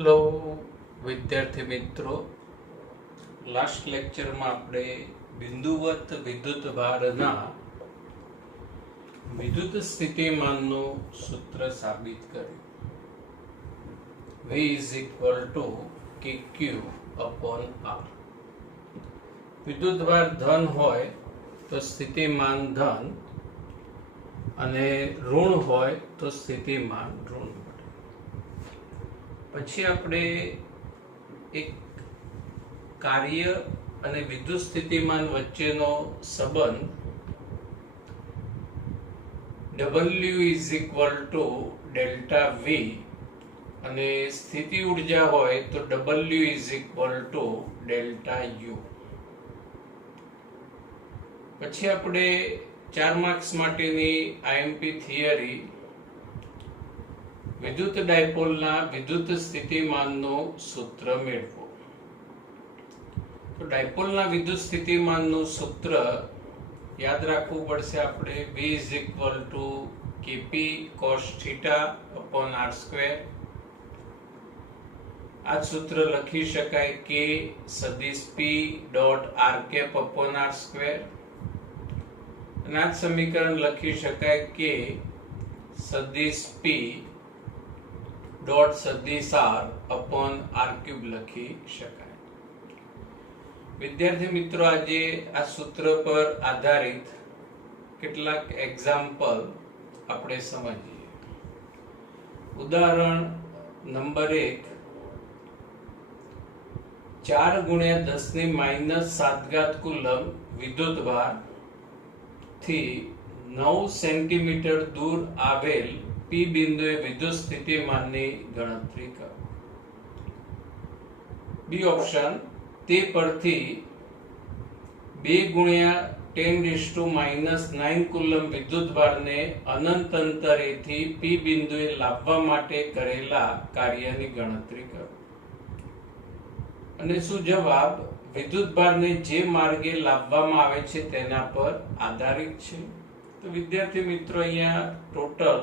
Hello વિદ્યાર્થી મિત્રો, last લેક્ચરમાં આપણે બિંદુવત વિદ્યુત ભારના વિદ્યુત સ્થિતિમાનનું સૂત્ર સાબિત કર્યું. V is equal to KQ upon R. વિદ્યુત ભાર ધન હોય તો સ્થિતિમાન ધન અને ઋણ હોય તો સ્થિતિમાન ઋણ. પછી આપણે એક કાર્ય અને વિદ્યુત સ્થિતિમાન વચ્ચેનો સંબંધ W is equal to delta V અને સ્થિતિ ઉર્જા હોય તો W is equal to delta U. પછી આપણે 4 માર્ક્સ માટેની IMP થિયરી વિદ્યુત ડાયપોલના વિદ્યુત સ્થિતિમાનનું સૂત્ર મેળવો. તો ડાયપોલના વિદ્યુત સ્થિતિમાનનું સૂત્ર યાદ રાખવું પડશે આપણે. V is equal to Kp cos theta upon r square. આ સૂત્ર લખી શકાય K સદિશ P dot r cap upon r square. અને આ સમીકરણ લખી શકાય K સદિશ P ડોટ સદિશ r અપોન r ક્યુબ લખી શકાય. વિદ્યાર્થી મિત્રો, આજે આ સૂત્ર પર આધારિત કેટલાક એક્ઝામ્પલ આપણે સમજીએ. ઉદાહરણ નંબર 1, 4 ગુણ્યા 10 ની -7 કુલમ વિદ્યુત ભાર થી 9 સેન્ટીમીટર દૂર આવેલ P બિંદુએ વિદ્યુત સ્થિતિમાનની ગણતરી કરો. બી ઓપ્શન, તે પરથી 2 ગુણ્યા 10⁻⁹ કુલમ વિદ્યુત ભારને અનંત અંતરેથી P બિંદુએ લાવવા માટે કરેલા કાર્યની ગણતરી કરો. અને શું જવાબ વિદ્યુત ભારને જે માર્ગે લાવવામાં આવે છે તેના પર આધારિત છે? તો વિદ્યાર્થી મિત્રો, અહીંયા ટોટલ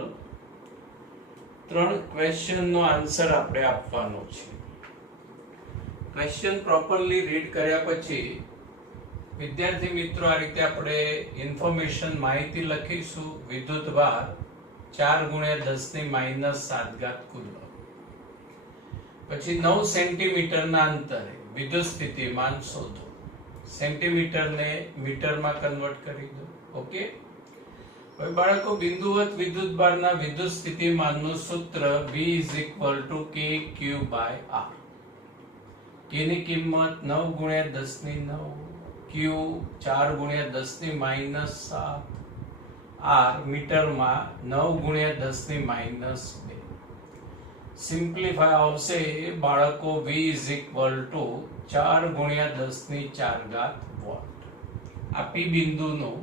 3 ક્વેશ્ચન નો આન્સર આપણે આપવાનો છે. ક્વેશ્ચન પ્રોપરલી રીડ કર્યા પછી વિદ્યાર્થી મિત્રો આ રીતે આપણે ઇન્ફોર્મેશન માહિતી લખીશું. વિદ્યુત ભાર 4 ગુણ્યા 10 ની -7 કુલમ, પછી 9 સેન્ટીમીટર ના અંતરે વિદ્યુત સ્થિતિમાન શોધો. સેન્ટીમીટર ને મીટરમાં કન્વર્ટ કરી દો. ઓકે. હવે બાળકો, બિંદુવત વિદ્યુત ભારના વિદ્યુત સ્થિતિમાનનું સૂત્ર V is equal to KQ by R. K ની કિંમત 9 ગુણ્યા 10 ની 9, Q 4 ગુણ્યા 10 ની -7, R મીટરમાં 9 ગુણ્યા 10 ની -2. સિમ્પ્લિફાય આવશે બાળકો. V is equal to 4 ગુણ્યા 10 ની 4 વોલ્ટ. આ P બિંદુનું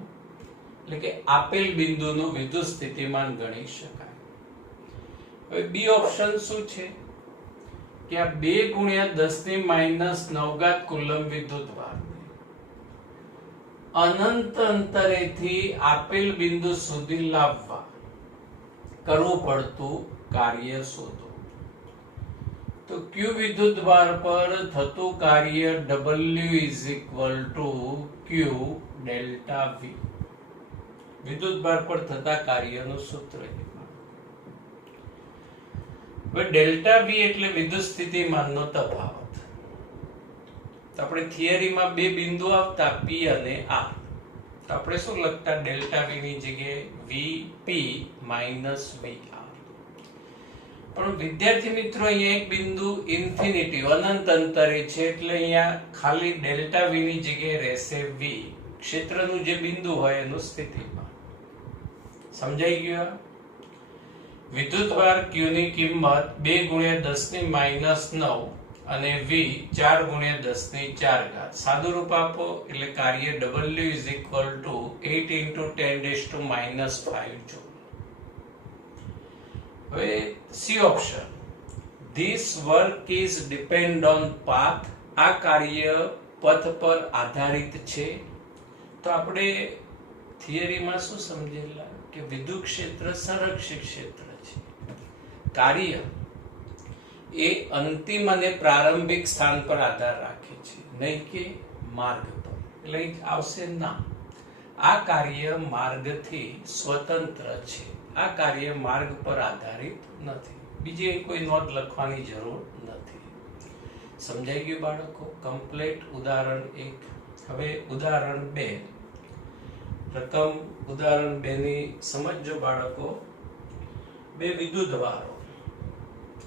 એટલે કે આપેલ બિંદુનું વિદ્યુત સ્થિતિમાન ગણી શકાય. હવે બી ઓપ્શન શું છે કે આ 2 ગુણ્યા 10 ની -9 કુલમ વિદ્યુત ભારને અનંત અંતરેથી આપેલ બિંદુ સુધી લાવવા કરવું પડતું કાર્ય શોધો. તો Q વિદ્યુત ભાર પર થતું કાર્ય W is equal to Q delta V. વિદ્યુત ભાર પર થતા કાર્યનું સૂત્ર. હવે ડેલ્ટા V એટલે વિદ્યુત સ્થિતિમાનનો તફાવત. તો આપણે થિયરીમાં બે બિંદુ આવતા P અને R. તો આપણે શું લખતા? ડેલ્ટા V ની જગ્યાએ VP -VR. પણ વિદ્યાર્થી મિત્રો, અહીંયા એક બિંદુ ઇન્ફિનિટી અનંત અંતરે છે એટલે અહીંયા ખાલી ડેલ્ટા V ની જગ્યાએ રહેશે V. ક્ષેત્રનું જે બિંદુ હોય એનું સ્થિતિમાન. સમજાઈ ગયું? વિદ્યુત ભાર Q ની કિંમત 2 ગુણ્યા 10 ની -9 અને V 4 ગુણ્યા 10 ની 4. સાદું રૂપ આપો એટલે કાર્ય W is equal to 8 into 10⁻⁻5 joule. હવે C option, This work is depend on path. આ કાર્ય પથ પર આધારિત છે. તો આપણે થિયરીમાં શું સમજેલા કે વિદ્યુત ક્ષેત્ર સંરક્ષિત ક્ષેત્ર છે. કાર્ય એ અંતિમ અને પ્રારંભિક સ્થાન પર આધાર રાખે છે, નહીં કે માર્ગ પર. એટલે આવશે ના. આ કાર્ય માર્ગથી સ્વતંત્ર છે. આ કાર્ય માર્ગ પર આધારિત નથી. બીજી કોઈ નોંધ લખવાની જરૂર નથી. સમજાઈ ગયું બાળકો? કમ્પ્લીટ ઉદાહરણ 1. હવે ઉદાહરણ 2. પ્રથમ ઉદાહરણ 2 ની સમજો બાળકો. 2 વિદ્યુતભારો.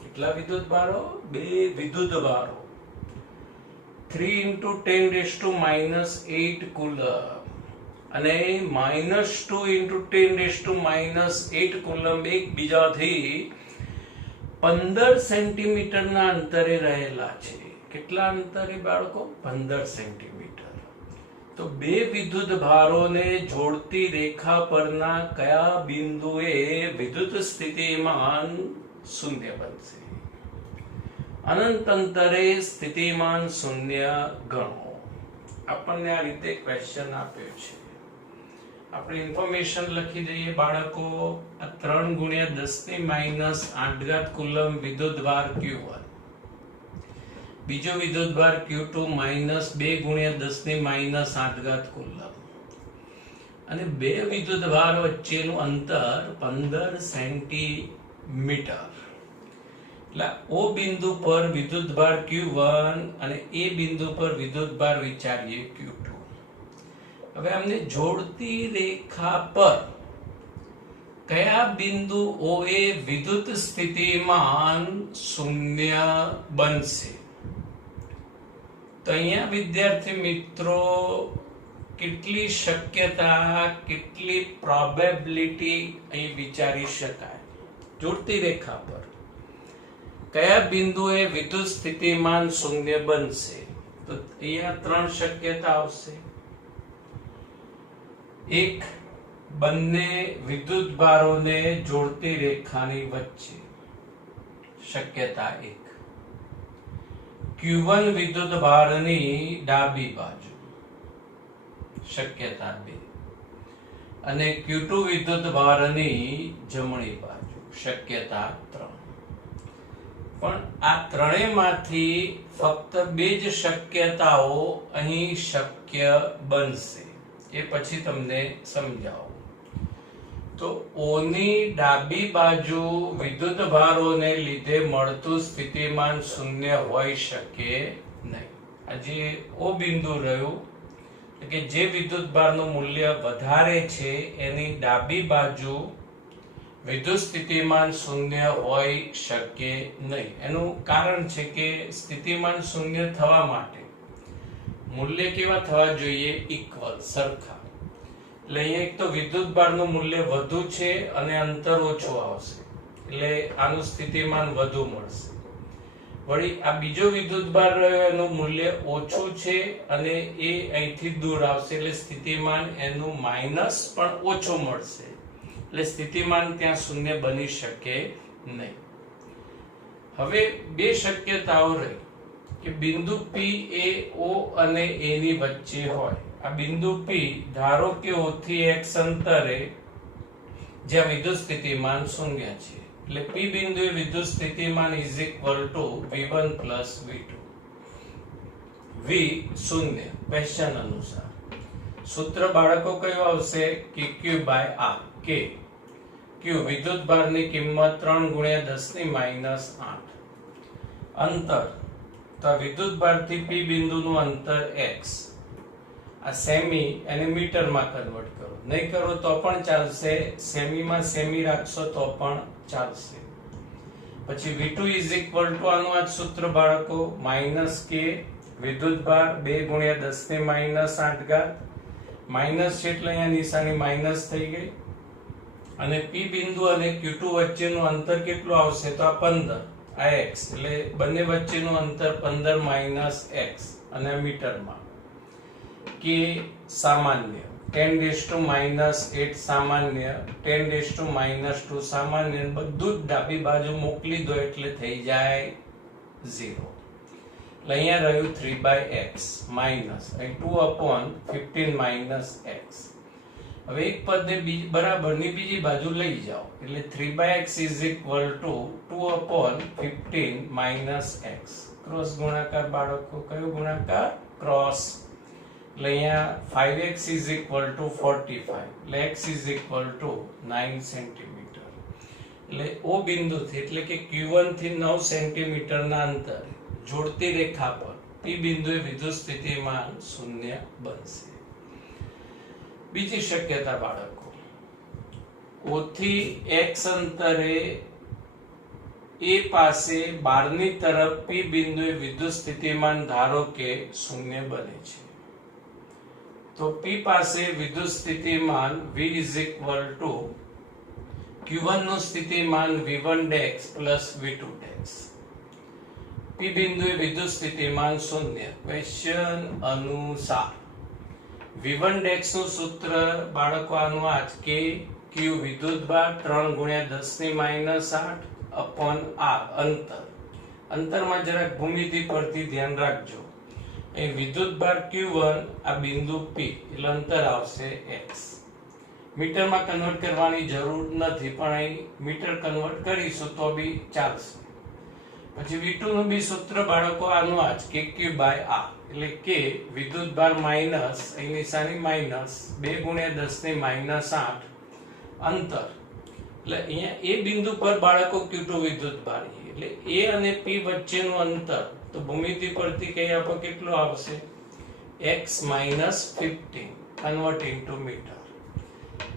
કેટલા વિદ્યુતભારો? 2 વિદ્યુતભારો. 3 × 10⁻8 કુલમ અને -2 × 10⁻8 કુલમ એકબીજાથી 15 સેન્ટીમીટરના અંતરે રહેલા છે. કેટલા અંતરે બાળકો? 15 સેન્ટીમીટર. તો 2 વિદ્યુત ભારોને જોડતી રેખા પરના કયા બિંદુએ વિદ્યુત સ્થિતિમાન શૂન્ય બનશે? અનંત અંતરે સ્થિતિમાન શૂન્ય ગણો. આપણને આ રીતે ક્વેશ્ચન આપ્યો છે. આપણે ઇન્ફોર્મેશન લખી દઈએ બાળકો. આ 3 × 10⁻8 કુલમ વિદ્યુતભાર Q1. બીજો વિદ્યુતભાર Q2 -2 × 10⁻8 કુલમ. અને 2 વિદ્યુતભાર વચ્ચેનું અંતર 15 સેન્ટીમીટર. એટલે O બિંદુ પર વિદ્યુતભાર Q1 અને A બિંદુ પર વિદ્યુતભાર વિચારીએ Q2. હવે અમને જોડતી રેખા પર કયા બિંદુ OA વિદ્યુત સ્થિતિમાન શૂન્ય બનશે? તો અહીંયા વિદ્યાર્થી મિત્રો કેટલી શક્યતા, કેટલી પ્રોબેબિલિટી અહીં વિચારી શકાય. જોડતી રેખા પર કયા બિંદુએ વિદ્યુત સ્થિતિમાન શૂન્ય બનશે? તો અહીંયા 3 શક્યતા આવશે. 1. બંને વિદ્યુતભારોને જોડતી રેખાની વચ્ચે. શક્યતા 1. Q1 વિદ્યુતભારની ડાબી બાજુ. શક્યતા 2. અને Q2 વિદ્યુતભારની જમણી બાજુ. શક્યતા 3. પણ આ ત્રણેયમાંથી ફક્ત 2 જ શક્યતાઓ અહીં શક્ય બનશે. એ પછી તમને સમજાવું. તો O ની ડાબી બાજુ વિદ્યુતભારોને લીધે મળતું સ્થિતિમાન શૂન્ય હોઈ શકે નહીં. આ જે O બિંદુ રહ્યું કે જે વિદ્યુતભારનું મૂલ્ય વધારે છે એની ડાબી બાજુ વિદ્યુત સ્થિતિમાન શૂન્ય હોઈ શકે નહીં. એનું કારણ છે કે સ્થિતિમાન શૂન્ય થવા માટે મૂલ્ય કેવા થવા જોઈએ? ઇક્વલ, સરખા. એટલે અહીંયા એક તો વિદ્યુતભારનું મૂલ્ય વધુ છે અને અંતર ઓછું આવશે, એટલે આનું સ્થિતિમાન વધુ મળશે. વળી આ બીજો વિદ્યુતભાર એનું મૂલ્ય ઓછું છે અને એ અહીંથી દૂર આવશે, એટલે સ્થિતિમાન એનું માઇનસ પણ ઓછું મળશે. એટલે સ્થિતિમાન ત્યાં શૂન્ય બની શકે નહીં. હવે 2 શક્યતાઓ રહી કે બિંદુ P એ O અને A ની વચ્ચે હોય. આ બિંદુ P ધારો કે O થી x અંતરે જ્યાં વિદ્યુત સ્થિતિમાન શૂન્ય છે. એટલે P બિંદુએ વિદ્યુત સ્થિતિમાન V1 + V2. V શૂન્ય ક્વેશ્ચન અનુસાર. સૂત્ર બાળકો કયું આવશે? KQ/R. K Q વિદ્યુતભારની કિંમત 3 × 10⁻8. અંતર તો વિદ્યુતભારથી P બિંદુનું અંતર x. આ સેમી એને મીટરમાં કન્વર્ટ કરો. નહીં કરો તો પણ ચાલશે. સેમીમાં સેમી રાખશો તો પણ ચાલશે. પછી V2 આનું આ સૂત્ર બાળકો -K વિદ્યુતભાર 2 × 10⁻8. માઇનસ છે એટલે અહીંયા નિશાની માઇનસ થઈ ગઈ. અને P બિંદુ અને Q2 વચ્ચેનું અંતર કેટલું આવશે? તો આ 15. આ x એટલે બંને વચ્ચેનું અંતર 15 - x અને મીટરમાં. K સામાન્ય 10⁻8 સામાન્ય 10⁻2 સામાન્ય બધું જ ડાબી બાજુ મોકલી દો એટલે થઈ જાય 0. એટલે અહીંયા રહ્યું 3/x માઇનસ 2/15 - x. હવે એક પદને બરાબરની બીજી બાજુ લઈ જાઓ એટલે 3/x is equal to 2/15 minus x. Cross ગુણાકાર બાળકો, કયો ગુણાકાર? ક્રોસ. એટલે અહીંયા 5x is equal to 45 એટલે x is equal to 9 centimetre. એટલે O બિંદુથી એટલે કે Q1 થી 9 સેન્ટીમીટર ના અંતરે જોડતી રેખા પર P બિંદુએ વિદ્યુત સ્થિતિમાન 0 બનશે. બીજી શક્યતા બાળકો, O થી x અંતરે A પાસે બહારની તરફ P બિંદુએ વિદ્યુત સ્થિતિમાન ધારો કે 0 બને છે. તો P પાસે વિદ્યુત સ્થિતિમાન V is equal to Q1 નું સ્થિતિમાન V1 plus V2. P બિંદુએ વિદ્યુત સ્થિતિમાન 0. ક્વેશ્ચન અનુસાર V1 નું સૂત્ર બાળકો આનું આ જ કે Q વિદ્યુતભાર 3 × 10⁻8 upon R અંતરમાં જરાક ભૂમિતિ પરથી ધ્યાન રાખજો. અહીં વિદ્યુતભાર Q1 આ બિંદુ P એટલે અંતર આવશે x. મીટરમાં કન્વર્ટ કરવાની જરૂર નથી પણ અહીં મીટર કન્વર્ટ કરીશું તો બી ચાલશે. પછી V2 નું બી સૂત્ર બાળકો આનું આ જ કે Q/R એટલે કે વિદ્યુતભાર માઈનસ અહીં નિશાની માઈનસ 2 × 10⁻8 અંતર. એટલે અહીંયા એ બિંદુ પર બાળકો Q2 વિદ્યુતભાર એટલે A અને P વચ્ચેનું અંતર તો ભૂમિતિ પરથી કઈ આપો કેટલું આવશે? x - 15 convert into metre.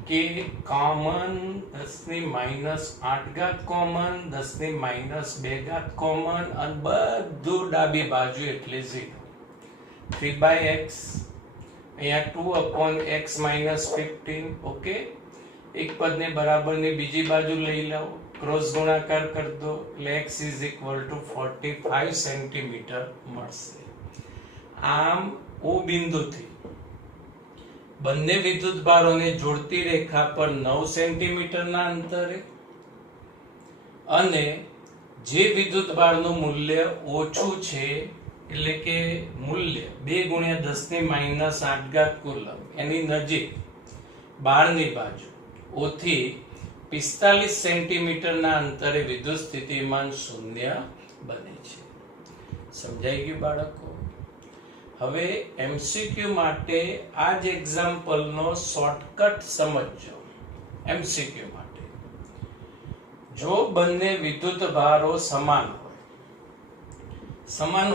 કે કોમન 10⁻8 કોમન 10⁻2 કોમન અને બધું ડાબી બાજુ એટલે 0. 3/x અહીંયા 2/x - 15. ઓકે, એક પદને બરાબરની બીજી બાજુ લઈ લો, ક્રોસ ગુણાકાર કરી દો એટલે x is equal to 45 centimetre મળશે. આમ O બિંદુથી બંને વિદ્યુતભારોને જોડતી રેખા પર 9 સેન્ટીમીટરના અંતરે અને જે વિદ્યુતભારનું મૂલ્ય ઓછું છે એટલે કે મૂલ્ય 2 × 10⁻8 કુલમ એની નજીક બહારની બાજુ O થી 45 સેન્ટીમીટરના અંતરે વિદ્યુત સ્થિતિમાન 0 બને છે. સમજાઈ ગયું બાળકો? હવે MCQ માટે આ જ એક્ઝામ્પલનો શોર્ટકટ સમજજો. MCQ માટે જો બંને વિદ્યુતભારો સમાન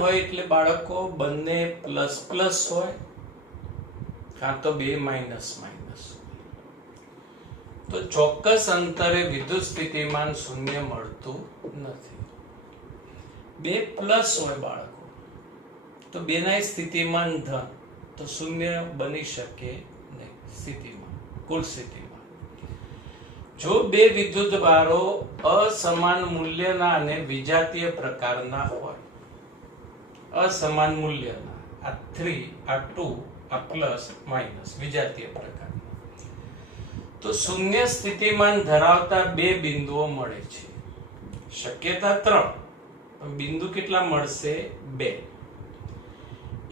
હોય એટલે બાળકો બંને પ્લસ પ્લસ હોય કાં તો બે માઇનસ માઇનસ, તો ચોક્કસ અંતરે વિદ્યુત સ્થિતિમાન 0 મળતું નથી. બે પ્લસ હોય બાળકો તો બેના સ્થિતિમાન ધન તો 0 બની શકે નહીં. સ્થિતિમાન કુલ સ્થિતિમાન જો બે વિદ્યુતભારો અસમાન મૂલ્યના અને વિજાતીય પ્રકારના હોય, અસમાન મૂલ્યના, આ 3 આ 2 આ પ્લસ માઇનસ વિજાતીય પ્રકારના, તો 0 સ્થિતિમાન ધરાવતા બે બિંદુઓ મળે છે. શક્યતા 3, બિંદુ કેટલા મળશે? 2.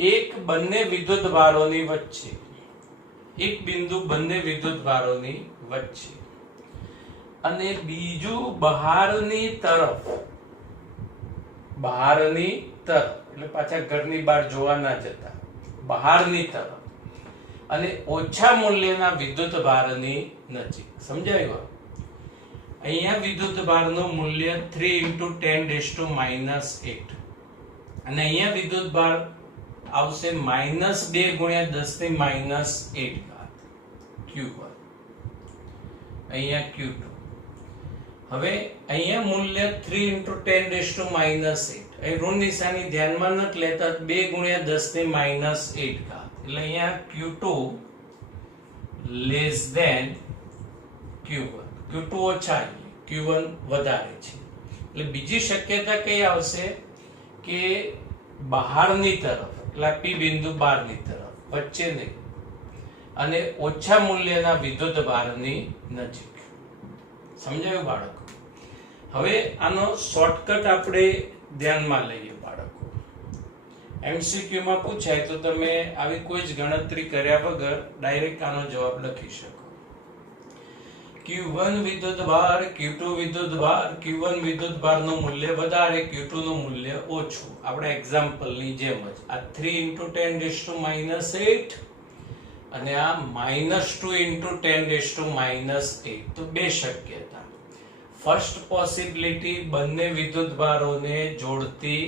એક બંને વિદ્યુતભારોની વચ્ચે, એક બિંદુ બંને વિદ્યુતભારોની વચ્ચે અને બીજું બહારની તરફ એટલે પાછા ઘરની બહાર જોવા ના જતા, બહારની તરફ અને ઓછા મૂલ્યના વિદ્યુતભારની નજીક. સમજાયું? અહીંયા વિદ્યુતભારનું મૂલ્ય 3 × 10⁻8 અને અહીંયા વિદ્યુતભાર આવશે -2 × 10⁻8 Q1, અહીંયા Q2. હવે અહીંયા મૂલ્ય 3 × 10⁻8, અહીં ઋણ નિશાની ધ્યાનમાં નથી લેતા, 2 × 10⁻8 એટલે અહીંયા Q2 less than Q1. Q2 ઓછા, Q1 વધારે છે. એટલે બીજી શક્યતા કઈ આવશે કે બહારની તરફ એટલે P બિંદુ બહારની તરફ, વચ્ચે નહીં, અને ઓછા મૂલ્યના વિદ્યુતભારની નજીક. સમજાયું બાળકો? હવે આનો શોર્ટકટ આપણે ધ્યાનમાં લઈએ બાળકો. MCQ માં પૂછાય તો તમે આવી કોઈ જ ગણતરી કર્યા વગર ડાયરેક્ટ આનો જવાબ લખી શકો. Q1 વિદ્યુતભાર, Q2 વિદ્યુતભાર, Q1 વિદ્યુતભારનું મૂલ્ય વધારે, Q2 નું મૂલ્ય ઓછું. આપણે એક્ઝામ્પલ ની જેમ જ આ 3 × 10⁻8 અને આ -2 × 10⁻8. તો બે શક્યતા. ફર્સ્ટ પોસિબિલિટી, બંને વિદ્યુતભારોને જોડતી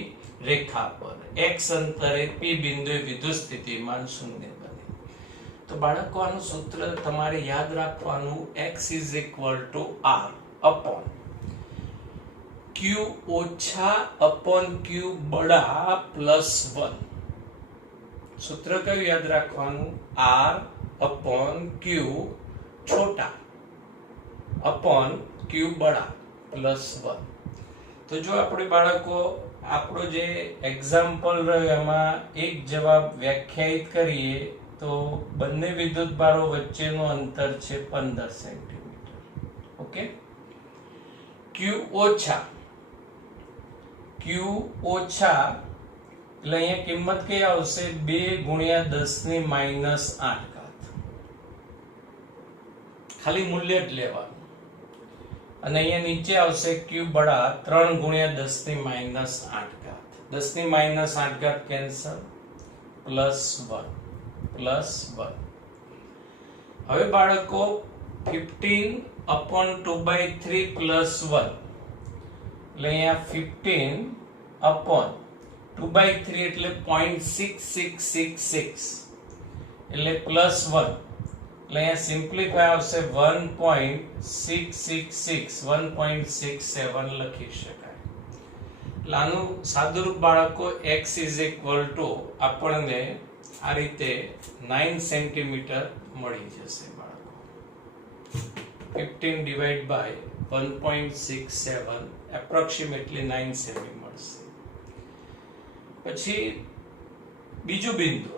રેખા પર x અંતરે p બિંદુએ વિદ્યુત સ્થિતિમાન શૂન્ય બને. તો બાળકો આનું સૂત્ર તમારે યાદ રાખવાનું, x = r q ઓછા q બડા +1. સૂત્ર કયું યાદ રાખવાનું? r q છોટા q બડા +1. તો જો આપણે બાળકો આપણો જે એક્ઝામ્પલ રહ્યો એમાં એક જવાબ વ્યાખ્યાયિત કરીએ તો બંને વિદ્યુતભારો વચ્ચેનું અંતર છે 15 સેન્ટીમીટર. ઓકે, q ઓછા એટલે અહીંયા કિંમત કઈ આવશે? 2 × 10⁻8. ખાલી મૂલ્ય જ લેવાનું. અને અહીંયા નીચે આવશે q બડા 3 × 10⁻8. 10⁻8 કેન્સલ, +1. હવે બાળકો 15/2/3 +1 એટલે અહીંયા 15/2/3 એટલે 0.6666 એટલે +1 એટલે અહીંયા સિમ્પ્લિફાય આવશે 1.666 1.67 લખી શકાય. એટલે આનું સાદુરૂપ બાળકો x = આપણને આ રીતે 9 સેન્ટીમીટર મળી જશે બાળકો. 15/1.67 એપ્રોક્સિમેટલી 9 સેમી મળશે. પછી બીજું બિંદુ,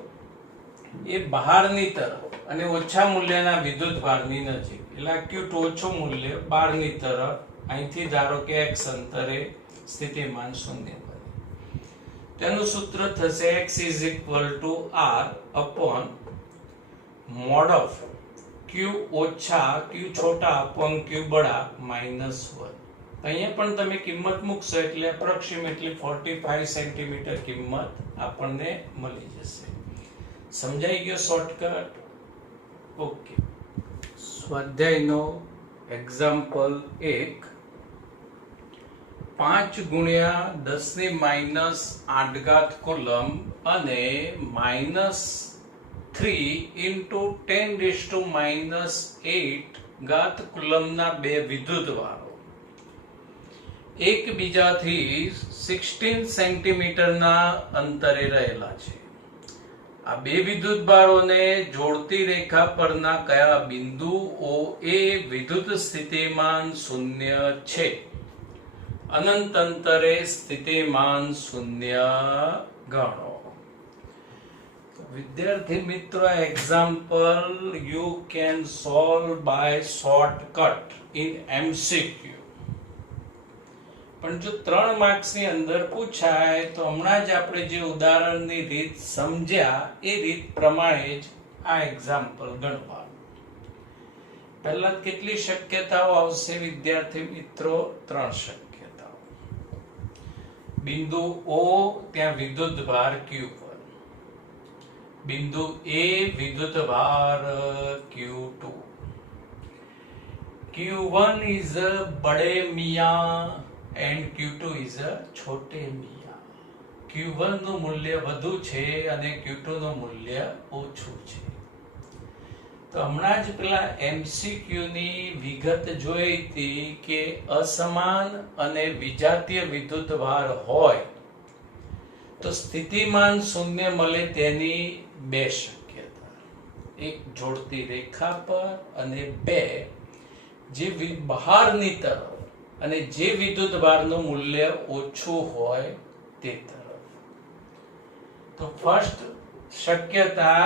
એ બહારની તરફ અને ઓછા મૂલ્યના વિદ્યુતભારની નજીક, એટલે Q2 ઓછું મૂલ્ય બહારની તરફ, અહીંથી ધારો કે x અંતરે સ્થિતિમાન શૂન્ય બને. તેનું સૂત્ર થશે x = r q ઓછા q છોટા q બડા -1. અહીંયા પણ તમે કિંમત મૂકશો એટલે એપ્રોક્સિમેટલી 45 સેન્ટીમીટર કિંમત આપણને મળી જશે. સમજાઈ ગયો શોર્ટકટ? ઓકે. સ્વાધ્યાયનો એક્ઝામ્પલ 1, 5 × 10⁻8 કુલમ અને -3 × 10⁻8 કુલમના બે વિદ્યુતભારો એકબીજાથી 16 સેન્ટીમીટરના અંતરે રહેલા છે. આ બે વિદ્યુતભારોને જોડતી રેખા પરના કયા બિંદુઓ એ વિદ્યુત સ્થિતિમાન શૂન્ય છે? અનંત અંતરે સ્થિતિમાન શૂન્ય ગણો. વિદ્યાર્થી મિત્રો, example you can solve by shortcut in MCQ. પણ જો 3 માર્ક્સની અંદર પૂછાય તો હમણાં જ આપણે જે ઉદાહરણની રીત સમજ્યા એ રીત પ્રમાણે જ આ એક્ઝામ્પલ ગણવાનું. પહેલા કેટલી શક્યતાઓ આવશે વિદ્યાર્થી મિત્રો? 3 શક્યતાઓ. બિંદુ O ત્યાં વિદ્યુતભાર Q1, बिंदु A विद्युत भार Q2, Q1 is a बड़े मियाँ and Q2 is a छोटे मियाँ. Q1 નું મૂલ્ય વધુ છે અને Q2 નું મૂલ્ય ઓછું છે. તો હમણાં જ પેલા MCQ ની વિગત જોઈ હતી કે અસમાન અને વિજાતીય વિદ્યુત ભાર હોય તો સ્થિતિમાન શૂન્ય મળે તેની બે શક્યતા. એક જોડતી રેખા પર અને બે જે બહારની તરફ અને જે વિદ્યુત ભારનું મૂલ્ય ઓછું હોય તે તરફ. તો ફર્સ્ટ શક્યતા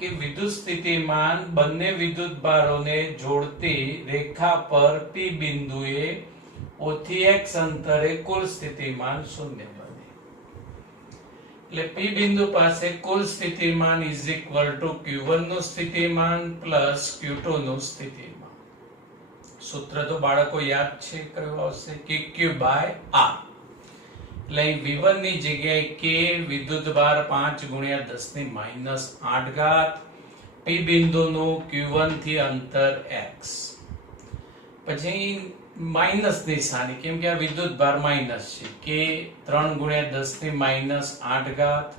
કે વિદ્યુત સ્થિતિમાન બંને વિદ્યુત ભારોને જોડતી રેખા પર P બિંદુએ O થી x અંતરે કુલ સ્થિતિમાન શૂન્ય બને. એટલે P બિંદુ પાસે કુલ સ્થિતિમાન = Q1 નું સ્થિતિમાન પ્લસ Q2 નું સ્થિતિમાન. સૂત્ર તો બાળકો યાદ છે, કયું આવશે? KQ by R. એટલે V1 ની જગ્યાએ K વિદ્યુતભાર 5 ગુણ્યા 10 ની માઈનસ 8 ઘાત, P બિંદુનું Q1 થી અંતર x, પછી માઈનસ નિશાની કેમ કે આ વિદ્યુતભાર માઈનસ છે, K 3 ગુણ્યા 10 ની માઈનસ 8 ઘાત,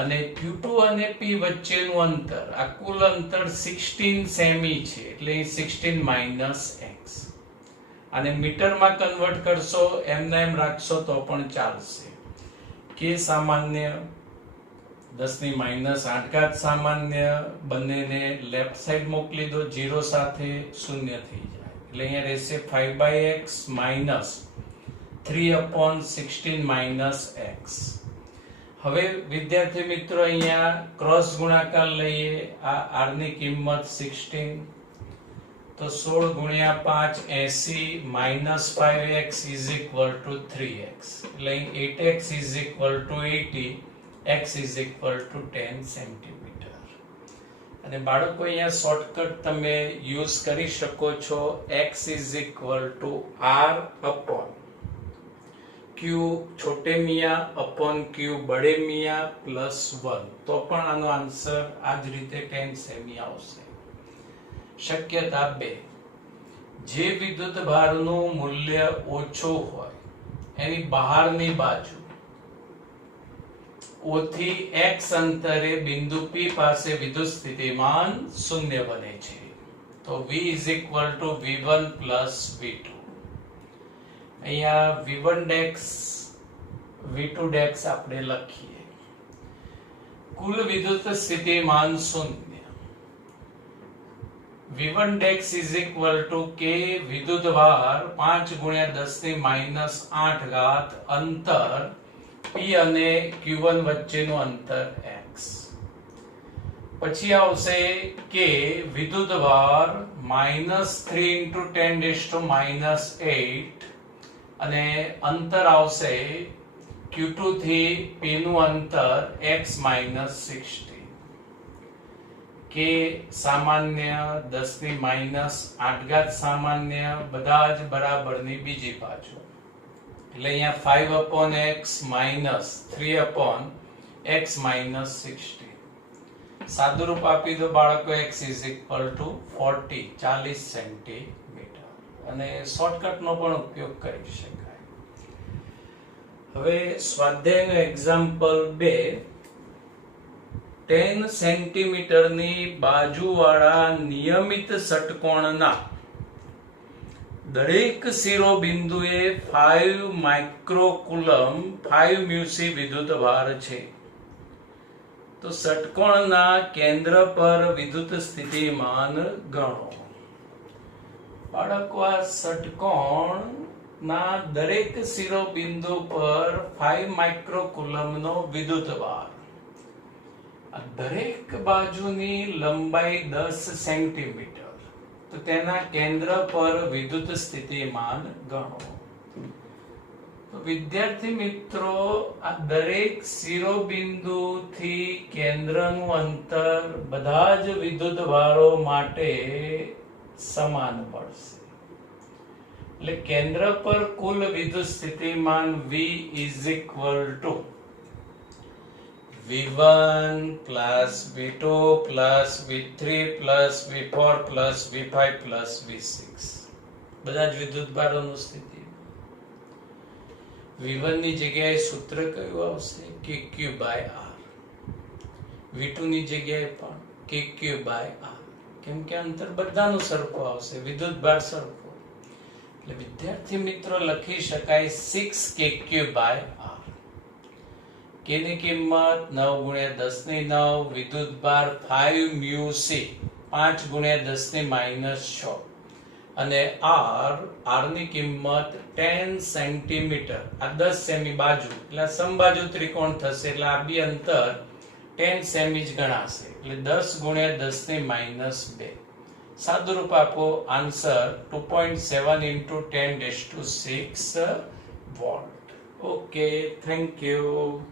અને Q2 અને P વચ્ચેનું અંતર, આ કુલ અંતર 16 સેમી છે એટલે 16 માઈનસ x. અને મીટરમાં કન્વર્ટ કરશો એમને એમ રાખશો તો પણ ચાલશે. K સામાન્ય, 10 ની માઈનસ 8 ઘાત સામાન્ય, બંનેને લેફ્ટ સાઈડ મોકલી દો, 0 સાથે 0 થઈ જાય એટલે અહીંયા રહેશે 5/x માઈનસ 3/16 માઈનસ x. હવે વિદ્યાર્થી મિત્રો અહીંયા ક્રોસ ગુણાકાર લઈએ, આ r ની કિંમત 16, તો 16 ગુણ્યા 5 80 minus 5x is equal two 3x, એટલે 8x is equal two 80, x is equal two 10 centimetre. અને બાળકો અહીંયા શોર્ટકટ તમે યુઝ કરી શકો છો, x is equal to r upon q છોટે મિયા અપોન q બડે મિયા પ્લસ 1, તો પણ આનો આન્સર આ જ રીતે 10 સેમી આવશે. શક્યતા 2, જે વિદ્યુતભારનું મૂલ્ય ઓછું હોય એની બહારની બાજુ O થી x અંતરે બિંદુ P પાસે વિદ્યુત સ્થિતિમાન શૂન્ય બને છે, તો V is equal to V1 plus V2. અહીંયા V1 dex V2 dex આપણે લખીએ. કુલ વિદ્યુત સ્થિતિમાન શૂન્ય, V1 dex is equal to K વિદ્યુતભાર 5 ગુણ્યા 10 ની માઈનસ 8 ઘાત, અંતર P અને Q1 વચ્ચેનું અંતર x. પછી આવશે K વિદ્યુતભાર -3 into 10⁻⁻8, અને અંતર આવશે Q2 થી P નું અંતર x -16. K સામાન્ય, 10 ની માઈનસ 8 ઘાત સામાન્ય, બધા જ બરાબરની બીજી બાજુ, એટલે અહીંયા 5/x માઈનસ 3/x -16. સાદુરૂપ આપી દો બાળકો, x is equal two 40 centimetre, અને શોર્ટકટનો પણ ઉપયોગ કરી શકાય. હવે સ્વાધ્યાયનું એક્ઝામ્પલ 2, 10 સેન્ટીમીટરની બાજુવાળા નિયમિત ષટકોણના દરેક શિરોબિંદુએ 5 માઇક્રોકુલમ 5 મ્યુસી વિદ્યુતભાર છે, તો ષટકોણના કેન્દ્ર પર વિદ્યુત સ્થિતિમાન ગણો. બાળકો, આ ષટકોણના દરેક શિરોબિંદુ પર 5 માઇક્રોકુલમનો વિદ્યુતભાર, દરેક બાજુની લંબાઈ 10 સેન્ટીમીટર, તો તેના કેન્દ્ર પર વિદ્યુત સ્થિતિમાન ગણો. તો વિદ્યાર્થી મિત્રો, આ દરેક શિરોબિંદુથી કેન્દ્રનું અંતર બધા જ વિદ્યુતભારો માટે સમાન પડશે, એટલે કેન્દ્ર પર કુલ વિદ્યુત સ્થિતિમાન V is equal to V1 plus V2 plus V3 plus V4 plus V5 plus V6, બધા જ વિદ્યુતભારોનું સ્થિતિ. V1 ની જગ્યાએ સૂત્ર કયું આવશે? KQ by R. V2 ની જગ્યાએ પણ KQ by R, કેમ કે અંતર બધાનું સરખું આવશે, વિદ્યુતભાર સરખો, એટલે વિદ્યાર્થી મિત્રો લખી શકાય 6KQ by R. K ની કિંમત 9 ગુણ્યા 10 ની 9, વિદ્યુતભાર 5 મ્યુ C 5 ગુણ્યા 10 ની માઈનસ 6, અને R ની કિંમત 10 સેન્ટીમીટર, આ 10 સેમી બાજુ એટલે સમબાજુ ત્રિકોણ થશે, એટલે આ બી અંતર 10 સેમી જ ગણાશે, એટલે 10 ગુણ્યા 10 ની માઈનસ 2. સાદુરૂપ આપો, answer 2.7 into 10⁻⁶ volt. Okay, thank you.